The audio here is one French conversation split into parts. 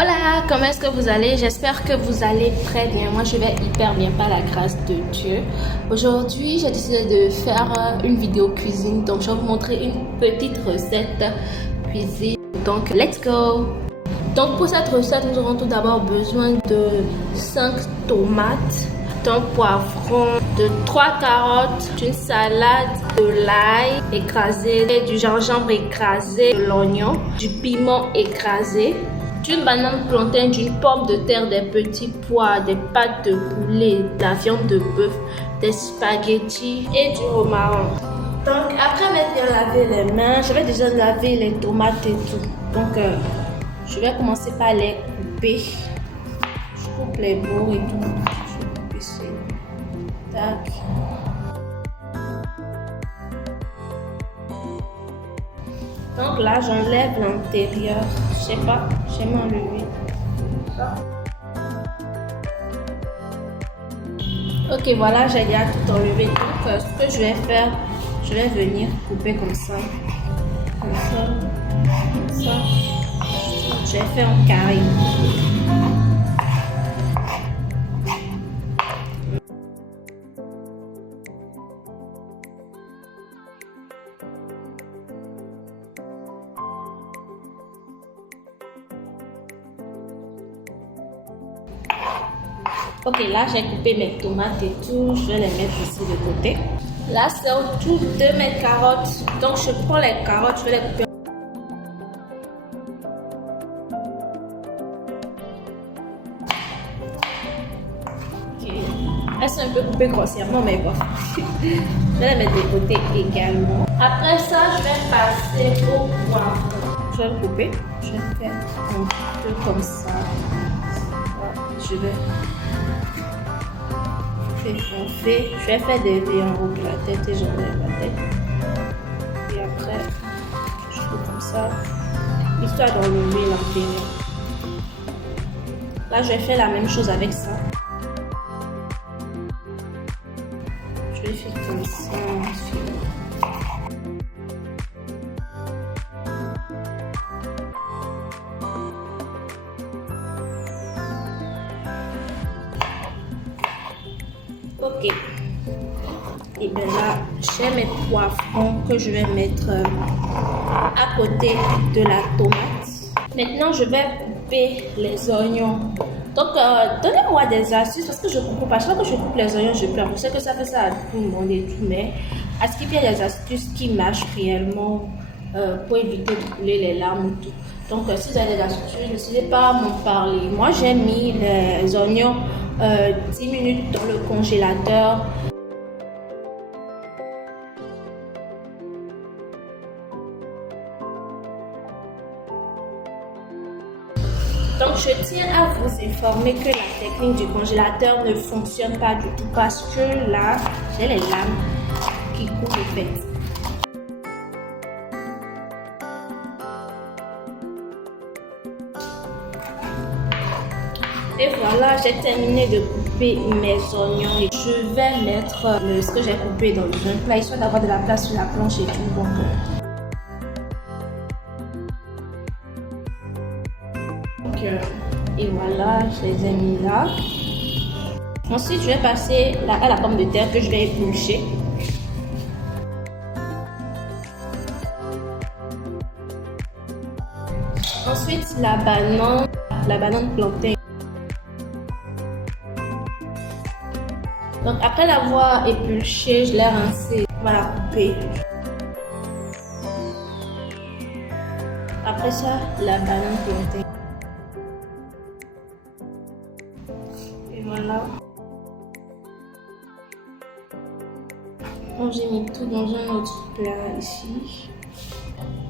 Hola, comment est-ce que vous allez? J'espère que vous allez très bien. Moi, je vais hyper bien par la grâce de Dieu. Aujourd'hui, j'ai décidé de faire une vidéo cuisine. Donc, je vais vous montrer une petite recette cuisine. Donc, let's go! Donc, pour cette recette, nous aurons tout d'abord besoin de 5 tomates, d'un poivron, de 3 carottes, d'une salade, de l'ail écrasé, du gingembre écrasé, de l'oignon, du piment écrasé, d'une banane plantain, d'une pomme de terre, des petits pois, des pâtes de poulet, de la viande de bœuf, des spaghettis et du romarin. Donc après m'être bien lavé les mains, je vais déjà laver les tomates et tout. Donc je vais commencer par les couper. Je coupe les bords et tout. Je coupe ici. Tac. Donc là, j'enlève l'intérieur. Je sais pas, je vais m'enlever. Ok, voilà, j'ai déjà tout enlevé. Donc, ce que je vais faire, je vais venir couper comme ça. Comme ça. Comme ça. Je vais faire un carré. Ok, là j'ai coupé mes tomates et tout, je vais les mettre ici de côté. Là c'est autour de mes carottes, donc je prends les carottes, je vais les couper. Ok, elles sont un peu coupées grossièrement, mais bon. Je vais les mettre de côté également. Après ça, je vais passer au poivron. Je vais le couper, je vais faire un peu comme ça. Je vais je vais faire des V en haut de la tête et j'enlève la tête. Et après, je fais comme ça, histoire d'enlever l'intérieur. Là, je vais faire la même chose avec ça. Je vais faire comme ça ensuite. Ok, et bien là j'ai mes poivrons que je vais mettre à côté de la tomate. Maintenant je vais couper les oignons. Donc donnez-moi des astuces parce que je coupe pas. Chaque fois que je coupe les oignons je pleure. Je sais que ça fait ça à tout le monde et tout, mais est-ce qu'il y a des astuces qui marchent réellement pour éviter de couler les larmes et tout? Donc si vous avez des astuces, n'hésitez pas à m'en parler. Moi j'ai mis les oignons 10 minutes dans le congélateur. Donc je tiens à vous informer que la technique du congélateur ne fonctionne pas du tout parce que là j'ai les lames qui coupent en fait. Et voilà, j'ai terminé de couper mes oignons et je vais mettre ce que j'ai coupé dans un plat histoire d'avoir de la place sur la planche et tout. Donc, et voilà, je les ai mis là. Ensuite, je vais passer à la pomme de terre que je vais éplucher. Ensuite, la banane plantain. Donc après l'avoir épluché, je l'ai rincé. On va la couper. Après ça, la banane plantain. Et voilà. Donc j'ai mis tout dans un autre plat ici.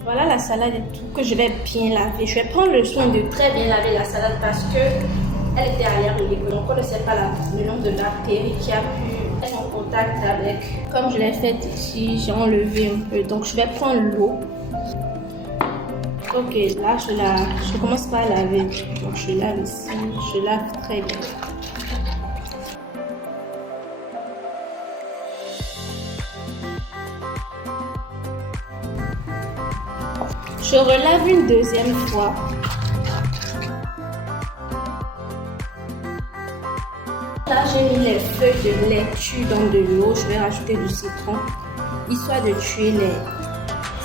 Voilà la salade et tout que je vais bien laver. Je vais prendre le soin de très bien laver la salade parce que elle était allergique. Donc on ne sait pas le nombre de bactéries qui a pu être en contact avec. Comme je l'ai fait ici, j'ai enlevé un peu. Donc je vais prendre l'eau. Ok, là je commence par laver. Donc je lave ici, je lave très bien. Je relave une deuxième fois. Là, j'ai mis les feuilles de laitue dans de l'eau. Je vais rajouter du citron, histoire de tuer les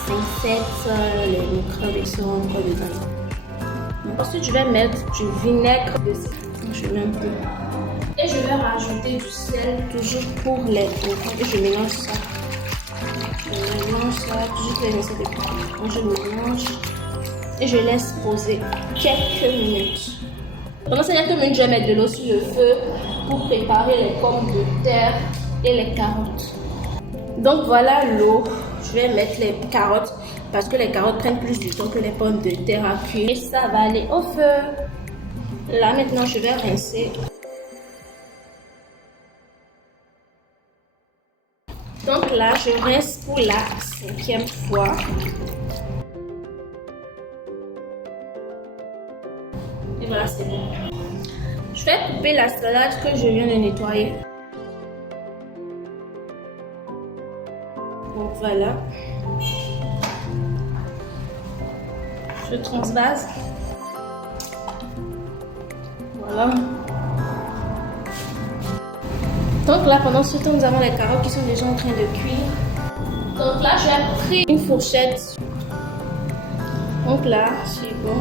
insectes, les microbes et seront encore dedans. Ensuite, je vais mettre du vinaigre de citron. Je mets un peu. Et je vais rajouter du sel, toujours pour les microbes. Et je mélange ça. Je mélange ça, toujours pour les insectes. Donc, je mélange. Et je laisse poser quelques minutes. Pendant ces quelques minutes, je vais mettre de l'eau sur le feu pour préparer les pommes de terre et les carottes. Donc voilà l'eau. Je vais mettre les carottes parce que les carottes prennent plus de temps que les pommes de terre à cuire. Et ça va aller au feu. Là maintenant, je vais rincer. Donc là, je rince pour la 5e fois. Et voilà, c'est bon. Je vais couper la salade que je viens de nettoyer. Donc voilà. Je transvase. Voilà. Donc là, pendant ce temps, nous avons les carottes qui sont déjà en train de cuire. Donc là, j'ai pris une fourchette. Donc là, c'est bon.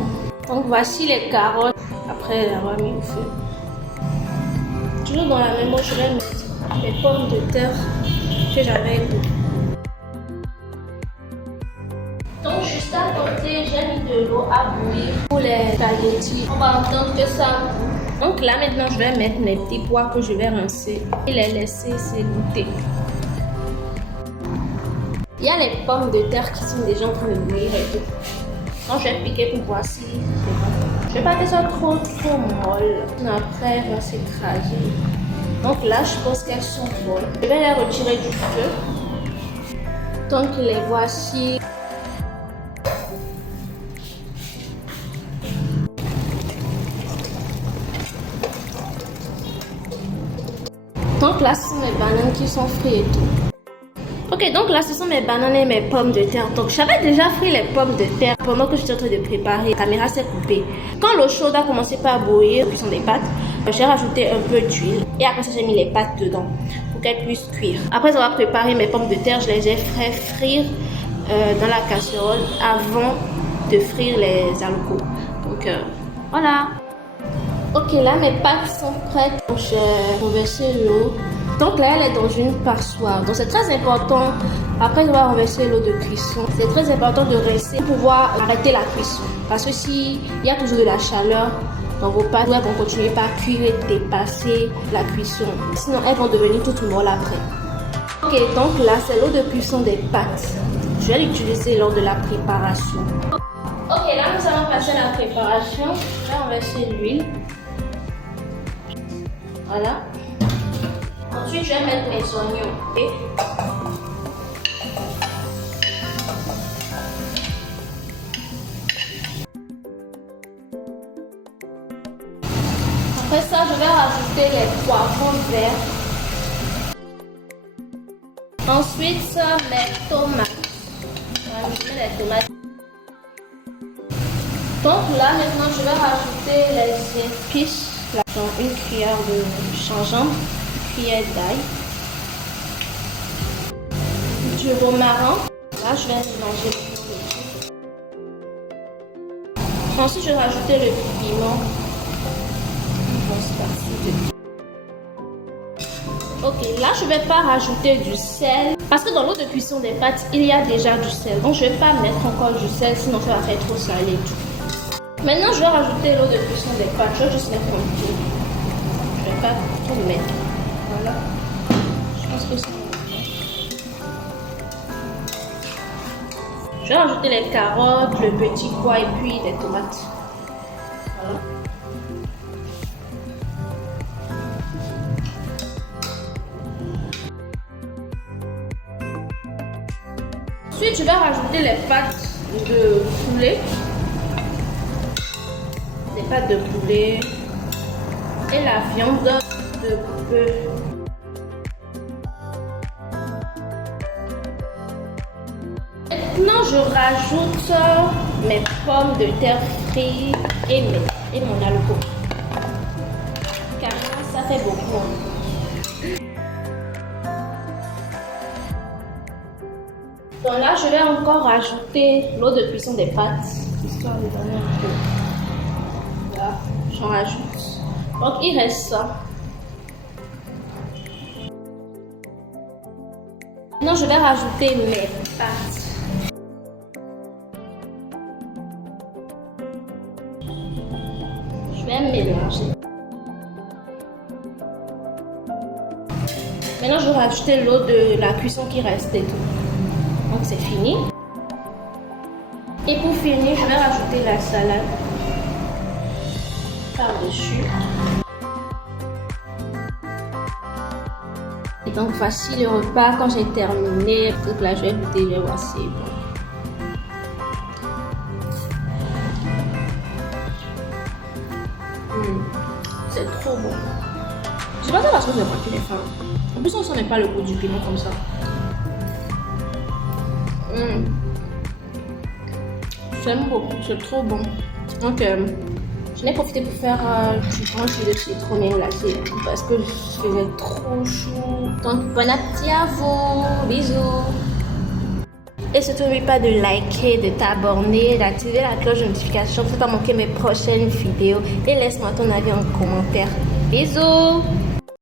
Donc voici les carottes après l'avoir mis au feu. Toujours dans la même eau, je vais mettre les pommes de terre que j'avais coupées. Donc juste à côté, j'ai mis de l'eau à bouillir pour les spaghettis. On va entendre que ça bout. Donc là maintenant, je vais mettre mes petits pois que je vais rincer et les laisser s'égoutter. Il y a les pommes de terre qui sont déjà en train de bouillir et tout. Donc je vais piquer pour voir si c'est bon. Je ne vais pas que ça trop molle. Après, elle va s'écraser. Donc là, je pense qu'elles sont bonnes. Je vais les retirer du feu. Donc les voici. Donc là, ce sont mes bananes qui sont frites et tout. Ok, donc là, ce sont mes bananes et mes pommes de terre. Donc, j'avais déjà frit les pommes de terre pendant que j'étais en train de préparer. La caméra s'est coupée. Quand l'eau chaude a commencé par bouillir, puis sont des pâtes, j'ai rajouté un peu d'huile. Et après ça, j'ai mis les pâtes dedans pour qu'elles puissent cuire. Après avoir préparé mes pommes de terre, je les ai fait frire dans la casserole avant de frire les haricots. Donc, voilà. Ok, là, mes pâtes sont prêtes. Donc, j'ai renversé l'eau. Donc là, elle est dans une passoire. Donc c'est très important, après avoir renversé l'eau de cuisson, c'est très important de rincer pour pouvoir arrêter la cuisson. Parce que s'il y a toujours de la chaleur dans vos pâtes, elles vont continuer par cuire et dépasser la cuisson. Sinon, elles vont devenir toutes molles après. Ok, donc là, c'est l'eau de cuisson des pâtes. Je vais l'utiliser lors de la préparation. Ok, là, nous allons passer à la préparation. Je vais renverser l'huile. Voilà. Ensuite, je vais mettre mes oignons. Okay? Après ça, je vais rajouter les poivrons verts. Ensuite, mes tomates. Je vais rajouter les tomates. Donc là, maintenant, je vais rajouter les épices. Là, donc une cuillère de gingembre. Cuillère d'ail, du romarin. Là, je vais mélanger le tout. Ensuite, je vais rajouter le piment. Ok, là, je ne vais pas rajouter du sel parce que dans l'eau de cuisson des pâtes, il y a déjà du sel. Donc, je ne vais pas mettre encore du sel, sinon ça va faire trop salé et tout. Maintenant, je vais rajouter l'eau de cuisson des pâtes. Je vais juste mettre un peu. Je ne vais pas tout mettre. Voilà. Je pense que c'est bon. Je vais rajouter les carottes, le petit pois et puis des tomates. Voilà. Ensuite, je vais rajouter les pâtes de poulet. Les pâtes de poulet et la viande de bœuf. Maintenant, je rajoute mes pommes de terre frites et mon haricot. Car ça fait beaucoup. Hein. Donc là, je vais encore rajouter l'eau de cuisson des pâtes, histoire de donner un peu. Voilà, j'en rajoute. Donc il reste ça. Maintenant, je vais rajouter mes pâtes. Je vais mélanger. Maintenant, je vais rajouter l'eau de la cuisson qui restait. Donc, c'est fini. Et pour finir, je vais rajouter la salade par-dessus. Et donc, voici le repas. Quand j'ai terminé, toute la je vais goûter, je vais voir si c'est bon. C'est trop bon. Je sais pas ça parce que j'ai pas les femmes. En plus, on sent pas le goût du piment comme ça. J'aime beaucoup, c'est trop bon. Donc, j'en ai profité pour faire du brunch de citron glacé parce que je faisais trop chaud. Donc, bon appétit à vous. Bisous. Et surtout, n'oublie pas de liker, de t'abonner, d'activer la cloche de notification pour ne pas manquer mes prochaines vidéos. Et laisse-moi ton avis en commentaire. Bisous!